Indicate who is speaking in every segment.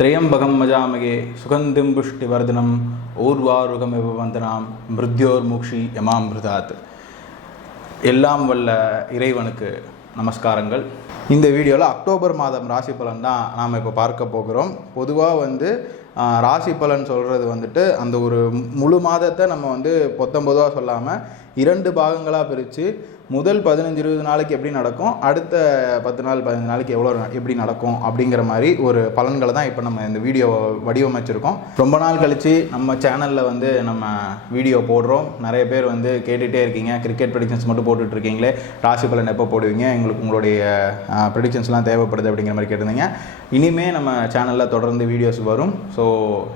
Speaker 1: திரையம்பகம் மஜாமகே சுகந்திம் புஷ்டிவர்தனம் ஊர்வாருகமிவ வந்தனாம் மிருத்யோர் மூக்ஷி யமாமிருதாத் எல்லாம் வல்ல இறைவனுக்கு நமஸ்காரங்கள். இந்த வீடியோவில் அக்டோபர் மாதம் ராசி பலன் தான் நாம் இப்போ பார்க்க போகிறோம். பொதுவாக வந்து ராசி பலன் சொல்கிறது வந்துட்டு அந்த ஒரு முழு மாதத்தை நம்ம வந்து பொத்தொம்பதுவாக சொல்லாமல் இரண்டு பாகங்களாக பிரித்து முதல் பதினஞ்சு இருபது நாளைக்கு எப்படி நடக்கும்? அடுத்த பத்து நாள் பதினஞ்சு நாளைக்கு எவ்வளோ எப்படி நடக்கும்? அப்படிங்கிற மாதிரி ஒரு பலன்களை தான் இப்போ நம்ம இந்த வீடியோ வடிவமைச்சிருக்கோம். ரொம்ப நாள் கழித்து நம்ம சேனலில் வந்து நம்ம வீடியோ போடுறோம். நிறைய பேர் வந்து கேட்டுகிட்டே இருக்கீங்க. கிரிக்கெட் ப்ரெடிக்ஷன்ஸ் மட்டும் போட்டுட்டு இருக்கீங்களே. ராசி பலன் எப்போ போடுவீங்க? எங்களுக்கு உங்களுடைய ப்ரெடிக்ஷன்ஸ்லாம் தேவைப்படுது அப்படிங்கிற மாதிரி கேட்டிருந்தீங்க. இனிமே நம்ம சேனலில் தொடர்ந்து வீடியோஸ் வரும். ஸோ ஸோ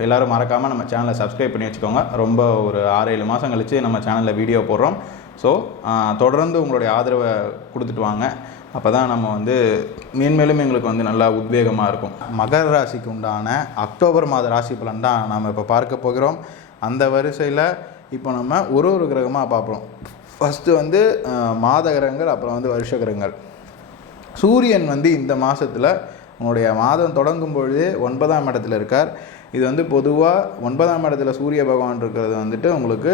Speaker 1: எல்லாரும் மறக்காமல் நம்ம சேனலை சப்ஸ்கிரைப் பண்ணி வச்சுக்கோங்க. ரொம்ப ஒரு ஆறு ஏழு மாதம் கழித்து நம்ம சேனலில் வீடியோ போடுறோம். ஸோ தொடர்ந்து உங்களுடைய ஆதரவை கொடுத்துட்டு வாங்க. அப்போ தான் நம்ம வந்து மேன்மேலும் எங்களுக்கு வந்து நல்லா உத்வேகமாக இருக்கும். மகர ராசிக்கு உண்டான அக்டோபர் மாத ராசி பலன் தான் நாம் இப்போ பார்க்க போகிறோம். அந்த வரிசையில் இப்போ நம்ம ஒரு ஒரு கிரகமாக பார்ப்போம். ஃபஸ்ட்டு வந்து மாத கிரகங்கள் அப்புறம் வந்து வருஷ கிரகங்கள். சூரியன் வந்து இந்த மாதத்தில் உங்களுடைய மாதம் தொடங்கும் பொழுது ஒன்பதாம் இடத்துல இருக்கார். இது வந்து பொதுவாக ஒன்பதாம் இடத்துல சூரிய பகவான் இருக்கிறது வந்துட்டு உங்களுக்கு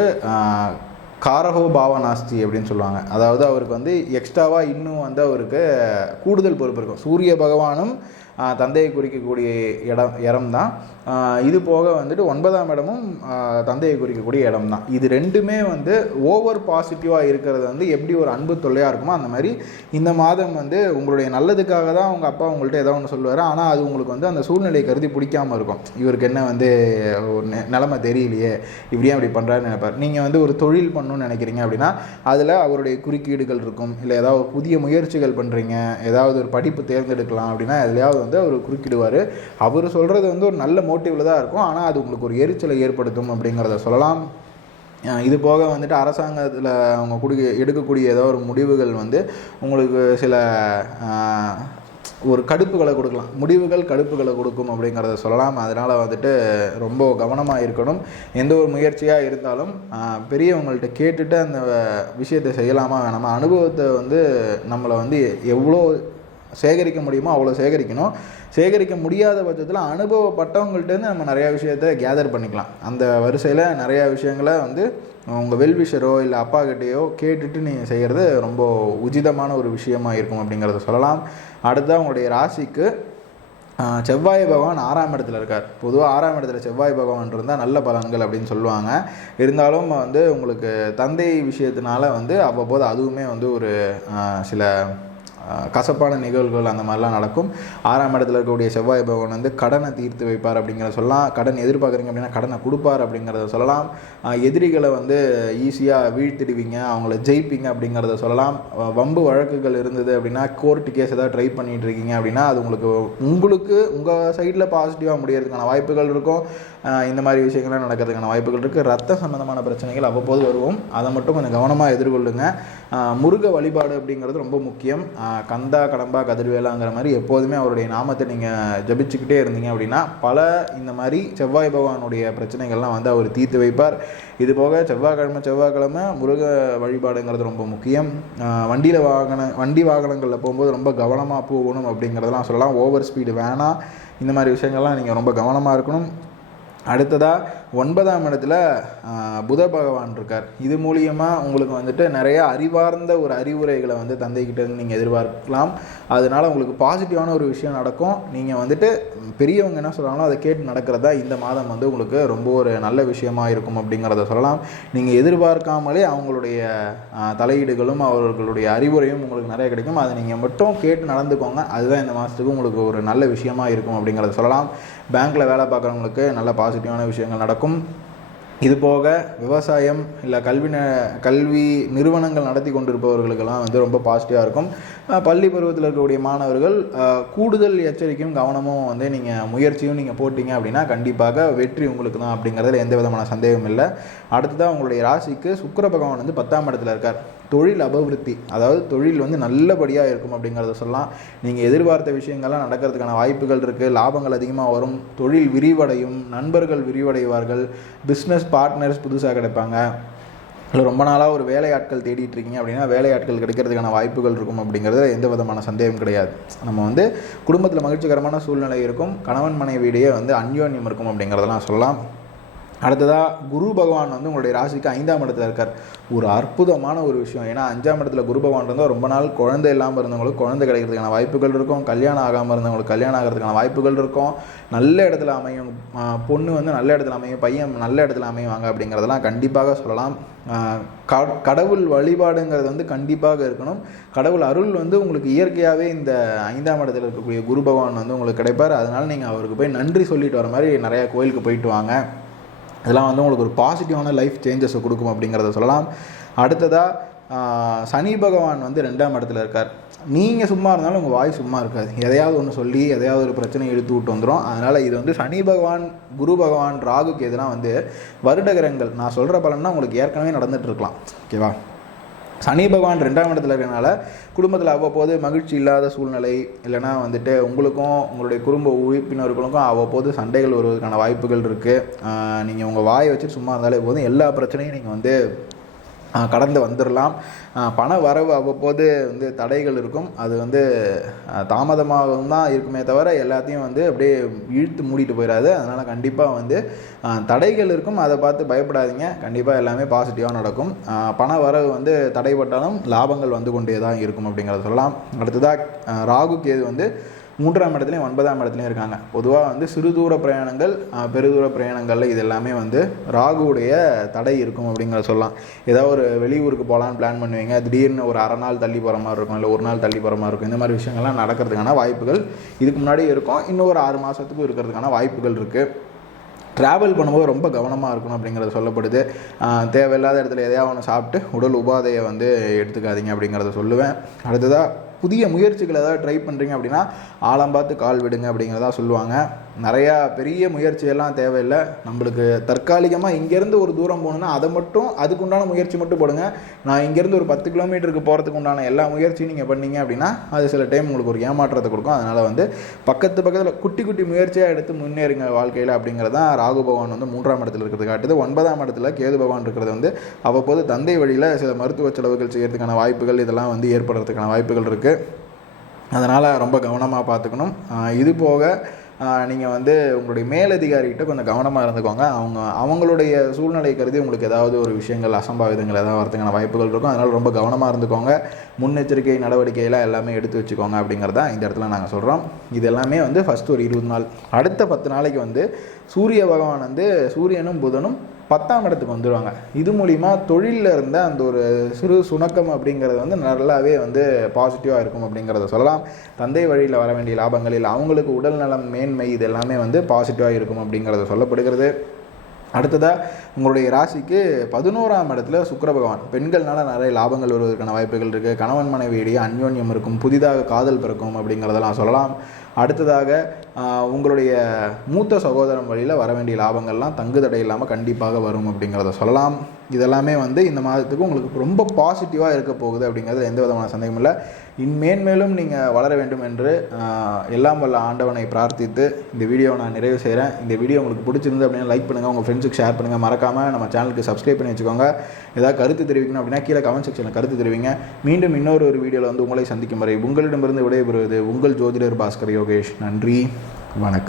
Speaker 1: காரகோ பாவநாஸ்தி அப்படின்னு சொல்லுவாங்க. அதாவது அவருக்கு வந்து எக்ஸ்ட்ராவாக இன்னும் வந்து அவருக்கு கூடுதல் பொறுப்பு இருக்கும். சூரிய பகவானும் தந்தையை குறிக்கக்கூடிய இடம் இடம் தான் இது போக வந்துட்டு ஒன்பதாம் இடமும் தந்தையை குறிக்கக்கூடிய இடம் தான் இது ரெண்டுமே வந்து ஓவர் பாசிட்டிவாக இருக்கிறது வந்து எப்படி ஒரு அன்பு தொல்லையாக இருக்குமோ அந்த மாதிரி இந்த மாதம் வந்து உங்களுடைய நல்லதுக்காக தான் உங்கள் அப்பா உங்கள்கிட்ட ஏதோ ஒன்று சொல்லுவார். ஆனால் அது உங்களுக்கு வந்து அந்த சூழ்நிலையை கருதி பிடிக்காம இருக்கும். இவருக்கு என்ன வந்து ஒரு நிலமை தெரியலையே இப்படியே அப்படி பண்ணுறாருன்னு நினைப்பார். நீங்கள் வந்து ஒரு தொழில் பண்ணணும்னு நினைக்கிறீங்க அப்படின்னா அதில் அவருடைய குறுக்கீடுகள் இருக்கும். இல்லை ஏதாவது ஒரு புதிய முயற்சிகள் பண்ணுறீங்க ஏதாவது ஒரு படிப்பு தேர்ந்தெடுக்கலாம் அப்படின்னா எதுலையாவது வந்து அவர் குறுக்கிடுவார். அவர் சொல்கிறது வந்து ஒரு நல்ல மோட்டிவில் தான் இருக்கும். ஆனால் அது உங்களுக்கு ஒரு எரிச்சலை ஏற்படுத்தும் அப்படிங்கிறத சொல்லலாம். இது போக வந்துட்டு அரசாங்கத்தில் அவங்க கொடுக்க எடுக்கக்கூடிய ஏதோ ஒரு முடிவுகள் வந்து உங்களுக்கு சில ஒரு கடுப்புகளை கொடுக்கலாம். முடிவுகள் கடுப்புகளை கொடுக்கும் அப்படிங்கிறத சொல்லலாம். அதனால் வந்துட்டு ரொம்ப கவனமாக இருக்கணும். எந்த ஒரு முயற்சியாக இருந்தாலும் பெரியவங்கள்ட்ட கேட்டுட்டு அந்த விஷயத்தை செய்யலாமா வேணாமா? அனுபவத்தை வந்து நம்மளை வந்து எவ்வளோ சேகரிக்க முடியுமோ அவ்வளோ சேகரிக்கணும். சேகரிக்க முடியாத பட்சத்தில் அனுபவப்பட்டவங்கள்ட்டேருந்து நம்ம நிறையா விஷயத்த கேதர் பண்ணிக்கலாம். அந்த வரிசையில் நிறையா விஷயங்களை வந்து உங்கள் வெல்விஷரோ இல்லை அப்பா கிட்டேயோ கேட்டுட்டு நீங்கள் செய்கிறது ரொம்ப உச்சிதமான ஒரு விஷயமா இருக்கும் அப்படிங்கிறத சொல்லலாம். அடுத்தது உங்களுடைய ராசிக்கு செவ்வாய் பகவான் ஆறாம் இடத்துல இருக்கார். பொதுவாக ஆறாம் இடத்துல செவ்வாய் பகவான் இருந்தால் நல்ல பலன்கள் அப்படின்னு சொல்லுவாங்க. இருந்தாலும் வந்து உங்களுக்கு தந்தை விஷயத்தினால வந்து அவ்வப்போது அதுவுமே வந்து ஒரு சில கசப்பான நிகழ்வுகள் அந்த மாதிரிலாம் நடக்கும். ஆறாம் இடத்துல இருக்கக்கூடிய செவ்வாய் பகவான் வந்து கடனை தீர்த்து வைப்பார் அப்படிங்கிறத சொல்லலாம். கடன் எதிர்பார்க்குறீங்க அப்படின்னா கடனை கொடுப்பார் அப்படிங்கிறத சொல்லலாம். எதிரிகளை வந்து ஈஸியாக வீழ்த்திடுவீங்க. அவங்கள ஜெயிப்பீங்க அப்படிங்கிறத சொல்லலாம். வம்பு வழக்குகள் இருந்தது அப்படின்னா கோர்ட்டு கேஸ் ஏதாவது ட்ரை பண்ணிட்டு இருக்கீங்க அப்படின்னா அது உங்களுக்கு உங்களுக்கு உங்கள் சைடில் பாசிட்டிவாக முடியறதுக்கான வாய்ப்புகள் இருக்கும். இந்த மாதிரி விஷயங்கள்லாம் நடக்கிறதுக்கான வாய்ப்புகள் இருக்குது ரத்த சம்பந்தமான பிரச்சனைகள் அவ்வப்போது வருவோம். அதை மட்டும் கொஞ்சம் கவனமாக எதிர்கொள்ளுங்க. முருக வழிபாடு அப்படிங்கிறது ரொம்ப முக்கியம். கந்தா கடம்பா கதிர்வேலாங்கிற மாதிரி எப்போதுமே அவருடைய நாமத்தை நீங்கள் ஜபிச்சுக்கிட்டே இருந்தீங்க அப்படின்னா பல இந்த மாதிரி செவ்வாய் பகவானுடைய பிரச்சனைகள்லாம் வந்து அவர் தீர்த்து வைப்பார். இது போக செவ்வாய்க்கிழமை செவ்வாய்க்கிழமை முருக வழிபாடுங்கிறது ரொம்ப முக்கியம். வண்டியில் வாகன வண்டி வாகனங்களில் போகும்போது ரொம்ப கவனமாக போகணும் அப்படிங்கிறதெல்லாம் சொல்லலாம். ஓவர் ஸ்பீடு வேணாம். இந்த மாதிரி விஷயங்கள்லாம் நீங்கள் ரொம்ப கவனமாக இருக்கணும். அடுத்ததாக ஒன்பதாம் இடத்துல புத பகவான் இருக்கார். இது மூலியமாக உங்களுக்கு வந்துட்டு நிறைய அறிவார்ந்த ஒரு அறிவுரைகளை வந்து தந்தைக்கிட்டேருந்து நீங்கள் எதிர்பார்க்கலாம். அதனால் உங்களுக்கு பாசிட்டிவான ஒரு விஷயம் நடக்கும். நீங்கள் வந்துட்டு பெரியவங்க என்ன சொல்கிறாங்களோ அதை கேட்டு நடக்கிறது தான் இந்த மாதம் வந்து உங்களுக்கு ரொம்ப ஒரு நல்ல விஷயமா இருக்கும் அப்படிங்கிறத சொல்லலாம். நீங்கள் எதிர்பார்க்காமலே அவங்களுடைய தலையீடுகளும் அவர்களுடைய அறிவுரையும் உங்களுக்கு நிறைய கிடைக்கும். அதை நீங்கள் மட்டும் கேட்டு நடந்துக்கோங்க. அதுதான் இந்த மாதத்துக்கு உங்களுக்கு ஒரு நல்ல விஷயமா இருக்கும் அப்படிங்கிறத சொல்லலாம். பேங்க்கில் வேலை பார்க்குறவங்களுக்கு நல்ல பாசிட்டிவான விஷயங்கள் நடக்கும். இது போக விவசாயம் இல்லை கல்வி ந- கல்வி நிறுவனங்கள் நடத்தி கொண்டிருப்பவர்களுக்கெல்லாம் வந்து ரொம்ப பாசிட்டிவாக இருக்கும். பள்ளி பருவத்தில் இருக்கக்கூடிய மாணவர்கள் கூடுதல் எச்சரிக்கையும் கவனமும் வந்து நீங்கள் முயற்சியும் நீங்கள் போட்டீங்க அப்படின்னா கண்டிப்பாக வெற்றி உங்களுக்கு தான் அப்படிங்கிறதுல எந்த விதமான சந்தேகமும் இல்லை. அடுத்ததாக உங்களுடைய ராசிக்கு சுக்கர பகவான் வந்து பத்தாம் இடத்துல இருக்கார். தொழில் அபிவிருத்தி அதாவது தொழில் வந்து நல்லபடியாக இருக்கும் அப்படிங்கிறத சொல்லலாம். நீங்கள் எதிர்பார்த்த விஷயங்கள்லாம் நடக்கிறதுக்கான வாய்ப்புகள் இருக்குது லாபங்கள் அதிகமாக வரும் தொழில் விரிவடையும் நண்பர்கள் விரிவடைவார்கள் பிஸ்னஸ் பார்ட்னர்ஸ் புதுசாக கிடைப்பாங்க. இல்லை ரொம்ப நாளாக ஒரு வேலையாட்கள் தேடிட்டு இருக்கீங்க அப்படின்னா வேலையாட்கள் கிடைக்கிறதுக்கான வாய்ப்புகள் இருக்கும் அப்படிங்கிறது எந்த விதமான சந்தேகம் கிடையாது. நம்ம வந்து குடும்பத்தில் மகிழ்ச்சிகரமான சூழ்நிலை இருக்கும் கணவன் மனைவியிடையே வந்து அந்யோன்யம் இருக்கும் அப்படிங்கிறதெல்லாம் சொல்லலாம். அடுத்ததாக குரு பகவான் வந்து உங்களுடைய ராசிக்கு ஐந்தாம் இடத்துல இருக்கார். ஒரு அற்புதமான ஒரு விஷயம். ஏன்னா அஞ்சாம் இடத்துல குரு பகவான் இருந்தால் ரொம்ப நாள் குழந்தை இல்லாமல் இருந்தவங்களுக்கு குழந்தை கிடைக்கிறதுக்கான வாய்ப்புகள் இருக்கும். கல்யாணம் ஆகாமல் இருந்தவங்களுக்கு கல்யாணம் ஆகிறதுக்கான வாய்ப்புகள் இருக்கும். நல்ல இடத்துல அமையும். பொண்ணு வந்து நல்ல இடத்துல அமையும். பையன் நல்ல இடத்துல அமையுவாங்க அப்படிங்கிறதெல்லாம் கண்டிப்பாக சொல்லலாம். க- கடவுள் வழிபாடுங்கிறது வந்து கண்டிப்பாக இருக்கணும். கடவுள் அருள் வந்து உங்களுக்கு இயற்கையாகவே இந்த ஐந்தாம் இடத்துல இருக்கக்கூடிய குரு பகவான் வந்து உங்களுக்கு கிடைப்பார். அதனால் நீங்கள் அவருக்கு போய் நன்றி சொல்லிட்டு வர மாதிரி நிறையா கோயிலுக்கு போயிட்டு வாங்க. இதெல்லாம் வந்து உங்களுக்கு ஒரு பாசிட்டிவான லைஃப் சேஞ்சஸை கொடுக்கும் அப்படிங்கிறத சொல்லலாம். அடுத்ததாக சனி பகவான் வந்து ரெண்டாம் இடத்துல இருக்கார். நீங்கள் சும்மா இருந்தாலும் உங்கள் வாய் சும்மா இருக்காது. எதையாவது ஒன்று சொல்லி எதையாவது ஒரு பிரச்சனையை இழுத்து விட்டு வந்துடும் அதனால் இது வந்து சனி பகவான் குரு பகவான் ராகுக்கு எதுனா வந்து வருடகிரகங்கள் நான் சொல்கிற பலன்னா உங்களுக்கு ஏற்கனவே நடந்துகிட்ருக்கலாம் ஓகேவா சனி பகவான் ரெண்டாம் இடத்துல இருக்கனால குடும்பத்தில் அவ்வப்போது மகிழ்ச்சி இல்லாத சூழ்நிலை இல்லைனா வந்துட்டு உங்களுக்கும் உங்களுடைய குடும்ப உறுப்பினர்களுக்கும் அவ்வப்போது சண்டைகள் வருவதற்கான வாய்ப்புகள் இருக்குது நீங்கள் உங்கள் வாயை வச்சு சும்மா இருந்தாலே போதும். எல்லா பிரச்சனையும் நீங்கள் வந்து கடந்து வந்துடலாம் பண வரவு அவ்வப்போது வந்து தடைகள் இருக்கும். அது வந்து தாமதமாகவும் தான் இருக்குமே தவிர எல்லாத்தையும் வந்து அப்படியே இழுத்து மூடிட்டு போயிடாது அதனால் கண்டிப்பாக வந்து தடைகள் இருக்கும். அதை பார்த்து பயப்படாதீங்க. கண்டிப்பாக எல்லாமே பாசிட்டிவாக நடக்கும். பண வரவு வந்து தடைப்பட்டாலும் லாபங்கள் வந்து கொண்டே தான் இருக்கும் அப்படிங்கிறத சொல்லலாம். அடுத்ததாக ராகு கேது வந்து மூன்றாம் இடத்துலையும் ஒன்பதாம் இடத்துலையும் இருக்காங்க. பொதுவாக வந்து சிறு தூர பிரயாணங்கள் பெருதூர பிரயாணங்களில் இது எல்லாமே வந்து ராகுவுடைய தடை இருக்கும் அப்படிங்கிறத சொல்லலாம். ஏதாவது ஒரு வெளியூருக்கு போகலான்னு பிளான் பண்ணுவீங்க திடீர்னு ஒரு அரை நாள் தள்ளி போகிற மாதிரி இருக்கும் இல்லை ஒரு நாள் தள்ளி போகிற மாதிரி இருக்கும் இந்த மாதிரி விஷயங்கள்லாம் நடக்கிறதுக்கான வாய்ப்புகள் இதுக்கு முன்னாடி இருக்கும். இன்னும் ஒரு ஆறு மாதத்துக்கும் இருக்கிறதுக்கான வாய்ப்புகள் இருக்குது ட்ராவல் பண்ணும்போது ரொம்ப கவனமாக இருக்கணும் அப்படிங்கிறது சொல்லப்படுது. தேவையில்லாத இடத்துல எதையாவது ஒன்று சாப்பிட்டு உடல் உபாதையை வந்து எடுத்துக்காதீங்க அப்படிங்கிறத சொல்லுவேன். அடுத்ததாக புதிய முயற்சிகள் ஏதாவது ட்ரை பண்ணுறீங்க அப்படின்னா ஆழம் பார்த்து கால் விடுங்க அப்படிங்கிறதா சொல்லுவாங்க. நிறையா பெரிய முயற்சியெல்லாம் தேவையில்லை. நம்மளுக்கு தற்காலிகமாக இங்கேருந்து ஒரு தூரம் போகணுன்னா அதை மட்டும் அதுக்குண்டான முயற்சி மட்டும் போடுங்க. நான் இங்கேருந்து ஒரு பத்து கிலோமீட்டருக்கு போகிறதுக்கு உண்டான எல்லா முயற்சியும் நீங்கள் பண்ணீங்க அப்படின்னா அது சில டைம் உங்களுக்கு ஒரு ஏமாற்றத்தை கொடுக்கும். அதனால் வந்து பக்கத்து பக்கத்தில் குட்டி குட்டி முயற்சியாக எடுத்து முன்னேறுங்க வாழ்க்கையில் அப்படிங்கிறது தான் ராகு பகவான் வந்து மூன்றாம் இடத்துல இருக்கிறது காட்டுது. ஒன்பதாம் இடத்துல கேது பகவான் இருக்கிறது வந்து அவ்வப்போது தந்தை வழியில் சில மருத்துவ செலவுகள் செய்யறதுக்கான வாய்ப்புகள் இதெல்லாம் வந்து ஏற்படுறதுக்கான வாய்ப்புகள் இருக்குது அதனால் ரொம்ப கவனமாக பார்த்துக்கணும். இது போக நீங்கள் வந்து உங்களுடைய மேலதிகாரிகிட்ட கொஞ்சம் கவனமாக இருந்துக்கோங்க. அவங்க அவங்களுடைய சூழ்நிலை கருதி உங்களுக்கு ஏதாவது ஒரு விஷயங்கள் அசம்பாவிதங்கள் ஏதாவது வரதுக்கான வாய்ப்புகள் இருக்கும். அதனால் ரொம்ப கவனமாக இருந்துக்கோங்க. முன்னெச்சரிக்கை நடவடிக்கையெல்லாம் எல்லாமே எடுத்து வச்சுக்கோங்க அப்படிங்கிறதா இந்த இடத்துல நாங்கள் சொல்கிறோம் இது எல்லாமே வந்து ஃபஸ்ட்டு ஒரு இருபது நாள். அடுத்த பத்து நாளைக்கு வந்து சூரிய பகவான் வந்து சூரியனும் புதனும் பத்தாம் இடத்துக்கு வந்துடுவாங்க இது மூலிமா தொழிலில் இருந்த அந்த ஒரு சிறு சுணக்கம் அப்படிங்கிறது வந்து நல்லாவே வந்து பாசிட்டிவாக இருக்கும் அப்படிங்கிறத சொல்லலாம். தந்தை வழியில் வர வேண்டிய லாபங்களில் அவங்களுக்கு உடல் நலம் மேன்மை இது எல்லாமே வந்து பாசிட்டிவாக இருக்கும் அப்படிங்கிறத சொல்லப்படுகிறது. அடுத்ததாக உங்களுடைய ராசிக்கு பதினோராம் இடத்துல சுக்கர பகவான். பெண்கள்னால நிறைய லாபங்கள் வருவதற்கான வாய்ப்புகள் இருக்குது கணவன் மனைவியிடையே அந்யோன்யம் இருக்கும். புதிதாக காதல் பிறக்கும் அப்படிங்கிறதெல்லாம் சொல்லலாம். அடுத்ததாக உங்களுடைய மூத்த சகோதரன் வழியில் வர வேண்டிய லாபங்கள்லாம் தங்கு தடை இல்லாமல் கண்டிப்பாக வரும் அப்படிங்கிறத சொல்லலாம். இதெல்லாமே வந்து இந்த மாதத்துக்கு உங்களுக்கு ரொம்ப பாசிட்டிவாக இருக்க போகுது அப்படிங்கிறது எந்த விதமான சந்தேகமும் இல்லை. இன்மேன்மேலும் நீங்கள் வளர வேண்டும் என்று எல்லாம் வல்ல ஆண்டவனை பிரார்த்தித்து இந்த வீடியோவை நான் நிறைவு செய்கிறேன் இந்த வீடியோ உங்களுக்கு பிடிச்சிருந்து அப்படின்னா லைக் பண்ணுங்கள் உங்கள் ஃப்ரெண்ட்ஸுக்கு ஷேர் பண்ணுங்கள் மறக்காமல் நம்ம சேனலுக்கு சப்ஸ்கிரைப் பண்ணி வச்சுக்கோங்க. ஏதாவது கருத்து தெரிவிக்கணும் அப்படின்னா கீழே கமெண்ட் செக்ஷனில் கருத்து தெரிவிங்க. மீண்டும் இன்னொரு ஒரு வீடியோவில் வந்து உங்களை சந்திக்கும் வரை உங்களிடமிருந்து விடைபெறுவது உங்கள் ஜோதிடர் பாஸ்கர் யோகேஷ் நன்றி வணக்கம்.